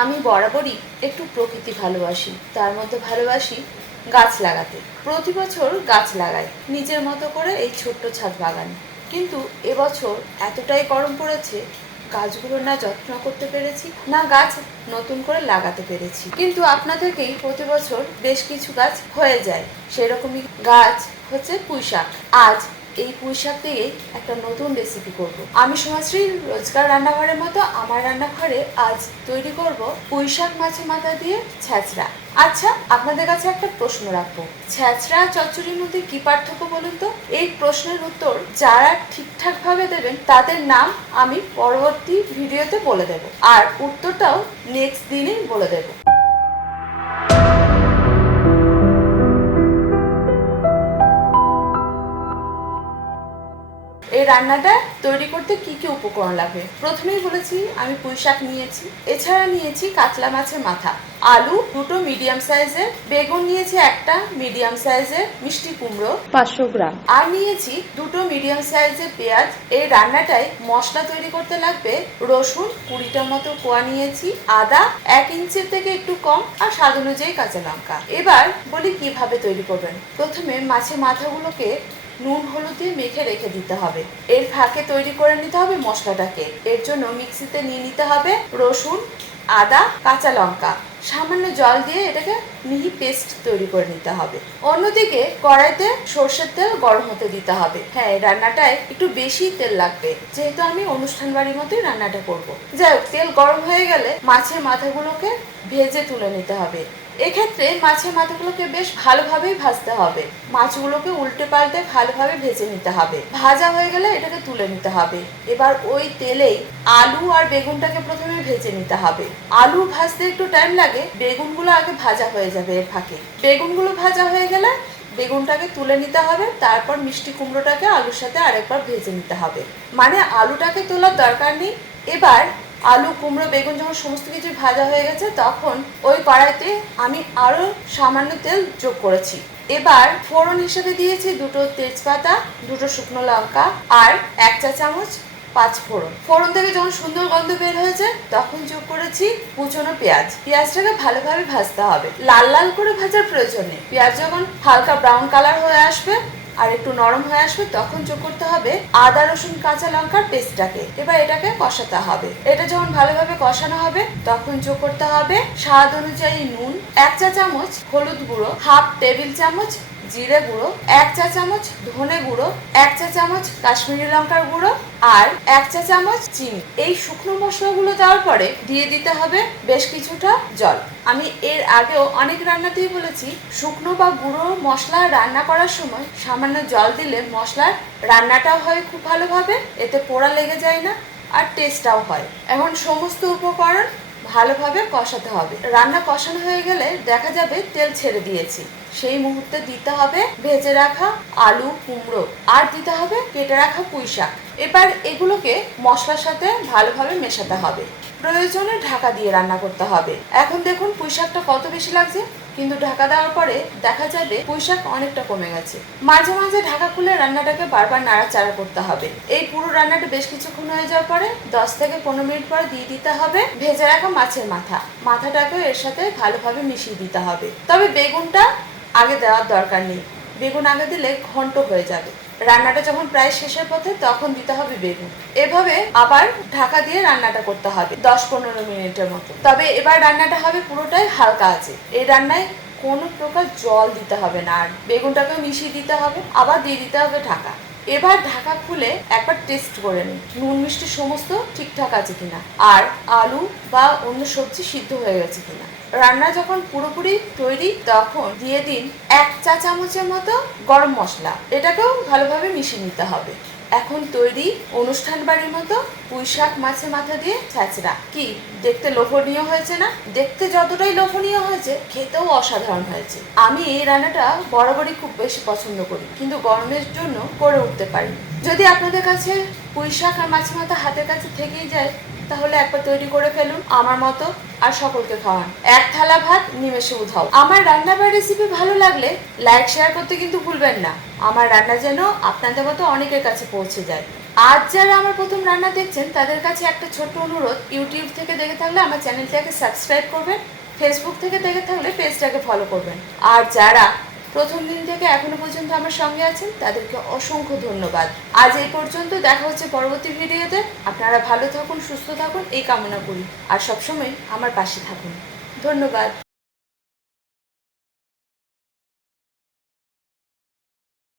আমি বরাবরই একটু প্রকৃতি ভালোবাসি, তার মধ্যে ভালোবাসি গাছ লাগাতে। প্রতি বছর গাছ লাগাই, নিজের মতো করে এই ছোট্ট ছাদ বাগানে। কিন্তু এবছর এতটাই গরম পড়েছে, গাছগুলো না যত্ন করতে পেরেছি, না গাছ নতুন করে লাগাতে পেরেছি। কিন্তু আপনাদেরকেই প্রতি বছর বেশ কিছু গাছ হয়ে যায়, সেরকমই গাছ হচ্ছে পুঁই শাক আজ এই পুঁই শাক দিয়েই একটা নতুন রেসিপি করব। আমি সমাজশ্রী রোজকার রান্নাঘরের মতো আমার রান্নাঘরে আজ তৈরি করব পুঁই শাক মাছের মাথা দিয়ে ছ্যাঁচড়া। আচ্ছা আপনাদের কাছে একটা প্রশ্ন রাখব। ছ্যাঁচড়া, চচ্চড়ির মধ্যে কি পার্থক্য বলুন তো? এই প্রশ্নের উত্তর যারা ঠিকঠাক ভাবে দেবেন, তাদের নাম আমি পরবর্তী ভিডিওতে বলে দেব। আর উত্তরটাও নেক্সট দিনেই বলে দেবো। এই রান্নাটা তৈরি করতে কি কি উপকরণ লাগবে? প্রথমেই বলেছি আমি পুঁই শাক নিয়েছি। এছাড়া নিয়েছি কাতলা মাছের মাথা। আলু দুটো মিডিয়াম সাইজের বেগুন নিয়েছি একটা মিডিয়াম সাইজের মিষ্টি কুমড়ো। পাঁচশো গ্রাম। আর নিয়েছি দুটো মিডিয়াম সাইজের পেঁয়াজ। এই রান্নাটায় মশলা তৈরি করতে লাগবে রসুন কুড়িটার মতো কোয়া নিয়েছি আদা এক ইঞ্চির থেকে একটু কম আর স্বাদ অনুযায়ী কাঁচা লঙ্কা। এবার বলি কীভাবে তৈরি করবেন? প্রথমে মাছের মাথাগুলোকে নুন হলুদ দিয়ে মেখে রেখে দিতে হবে। এর ফাঁকে তৈরি করে নিতে হবে মশলাটাকে। এর জন্য মিক্সিতে নিয়ে নিতে হবে রসুন, আদা, কাঁচা লঙ্কা। সামান্য জল দিয়ে এটাকে মিহি পেস্ট তৈরি করে নিতে হবে। অন্যদিকে কড়াইতে সর্ষের তেল গরম হতে দিতে হবে। হ্যাঁ রান্নাটায় একটু বেশি তেল লাগবে। যেহেতু আমি অনুষ্ঠান বাড়ির মতোই রান্নাটা করব। যাই হোক, তেল গরম হয়ে গেলে মাছের মাথাগুলোকে ভেজে তুলে নিতে হবে। এক্ষেত্রে মাছের মাথাগুলোকে বেশ ভালোভাবেই ভাজতে হবে। মাছগুলোকে উল্টে পাল্টে ভালোভাবে ভেজে নিতে হবে। ভাজা হয়ে গেলে এটাকে তুলে নিতে হবে। এবার ওই তেলেই আলু আর বেগুনটাকে প্রথমে ভেজে নিতে হবে। আলু ভাজতে একটু টাইম লাগে, বেগুনগুলো আগে ভাজা হয়ে যাবে এর ফাঁকে। বেগুনগুলো ভাজা হয়ে গেলে বেগুনটাকে তুলে নিতে হবে, তারপর মিষ্টি কুমড়োটাকে আলুর সাথে আরেকবার ভেজে নিতে হবে। মানে আলুটাকে তোলার দরকার নেই। এবার আলু, কুমড়ো, বেগুন যখন সমস্ত কিছু ভাজা হয়ে গেছে, তখন ওই কড়াইতে আমি আরও সামান্য তেল যোগ করেছি। এবার ফোড়ন হিসেবে দিয়েছি দুটো তেজপাতা, দুটো শুকনো লঙ্কা আর এক চা চামচ পাঁচ ফোড়ন। ফোড়ন থেকে যখন সুন্দর গন্ধ বের হয়েছে, তখন যোগ করেছি কুচনো পেঁয়াজ। পেঁয়াজটাকে ভালোভাবে ভাজতে হবে। লাল লাল করে ভাজার প্রয়োজন নেই। পেঁয়াজ যখন হালকা ব্রাউন কালার হয়ে আসবে আর একটু নরম হয়ে আসবে, তখন যোগ করতে হবে আদা, রসুন, কাঁচা লঙ্কার পেস্টটাকে। এবার এটাকে কষাতে হবে। এটা যখন ভালোভাবে কষানো হবে, তখন যোগ করতে হবে স্বাদ অনুযায়ী নুন, এক চা চামচ হলুদ গুঁড়ো, হাফ টেবিল চামচ জিরে গুঁড়ো, এক চা চামচ ধনে গুঁড়ো, এক চা চামচ কাশ্মীরি লঙ্কার গুঁড়ো আর এক চা চামচ চিনি। এই শুকনো মশলাগুলো দেওয়ার পরে দিয়ে দিতে হবে বেশ কিছুটা জল। আমি এর আগেও অনেক রান্নাতেই বলেছি, শুকনো বা গুঁড়ো মশলা রান্না করার সময় সামান্য জল দিলে মশলার রান্নাটাও হয় খুব ভালোভাবে, এতে পোড়া লেগে যায় না আর টেস্টটাও হয়। এখন সমস্ত উপকরণ ভালোভাবে কষাতে হবে। রান্না কষানো হয়ে গেলে দেখা যাবে তেল ছেড়ে দিয়েছি। সেই মুহূর্তে দিতে হবে ভেজে রাখা আলু, কুমড়ো, আর দিতে হবে কেটে রাখা পুঁই শাক। এবার এগুলোকে মশলার সাথে ভালোভাবে মেশাতে হবে। প্রয়োজনে ঢাকা দিয়ে রান্না করতে হবে। এখন দেখুন পুঁই শাকটা কত বেশি লাগছে। কিন্তু ঢাকা দেওয়ার পরে দেখা যাবে পুঁই শাক অনেকটা কমে গেছে। মাঝে মাঝে ঢাকা খুলে রান্নাটাকে বারবার নাড়াচাড়া করতে হবে। এই পুরো রান্নাটা বেশ কিছুক্ষণ হয়ে যাওয়ার পরে দশ থেকে পনেরো মিনিট পরে দিয়ে দিতে হবে ভেজে রাখা মাছের মাথা। মাথাটাকেও এর সাথে ভালোভাবে মিশিয়ে দিতে হবে। তবে বেগুনটা আগে দেওয়ার দরকার নেই। বেগুন আগে দিলে ঘন্ট হয়ে যাবে। রান্নাটা যখন প্রায় শেষের পথে, তখন দিতে হবে বেগুন। এভাবে আবার ঢাকা দিয়ে রান্নাটা করতে হবে দশ পনেরো মিনিটের মতো। তবে এবার রান্নাটা হবে পুরোটাই হালকা আছে। এই রান্নায় কোনো প্রকার জল দিতে হবে না। আর বেগুনটাকেও মিশিয়ে দিতে হবে, আবার দিয়ে দিতে হবে ঢাকা। এবার ঢাকা খুলে একবার টেস্ট করে নিন নুন মিষ্টি সমস্ত ঠিকঠাক আছে কিনা। আর আলু বা অন্য সবজি সিদ্ধ হয়ে গেছে কিনা। রান্না যখন পুরোপুরি তৈরি, তখন দিয়ে দিন এক চা চামচের মতো গরম মশলা। এটাকেও ভালোভাবে মিশিয়ে নিতে হবে। এখন তৈরি অনুষ্ঠান বাড়ির মতো পুঁই শাক মাছের মাথা দিয়ে ছ্যাঁচড়া কি, দেখতে লোভনীয় হয়েছে না? দেখতে যতটাই লোভনীয় হয়েছে, খেতেও অসাধারণ হয়েছে। আমি এই রান্নাটা বরাবরই খুব বেশি পছন্দ করি, কিন্তু গরমের জন্য করে উঠতে পারি যদি আপনাদের কাছে পুঁই শাক আর মাছের মাথা হাতের কাছে থেকেই যায়, তাহলে একবার তৈরি করে ফেলুন আমার মতো আর সকলকে খাওয়ান। এক থালা ভাত, নিমেষে উধাও। আমার রান্না বা রেসিপি ভালো লাগলে লাইক শেয়ার করতে কিন্তু ভুলবেন না। আমার রান্না যেন আপনাদের মতো অনেকের কাছে পৌঁছে যায়। আজ যারা আমার প্রথম রান্না দেখছেন, তাদের কাছে একটা ছোট্ট অনুরোধ। ইউটিউব থেকে দেখে থাকলে আমার চ্যানেলটাকে সাবস্ক্রাইব করবেন ফেসবুক থেকে দেখে থাকলে পেজটাকে ফলো করবেন। আর যারা প্রথম দিন থেকে এখনও পর্যন্ত আমার সঙ্গে আছেন। তাদেরকে অসংখ্য ধন্যবাদ। আজ এই পর্যন্ত দেখা হচ্ছে পরবর্তী ভিডিওতে। আপনারা ভালো থাকুন, সুস্থ থাকুন, এই কামনা করি। আর সবসময় আমার পাশে থাকুন। ধন্যবাদ।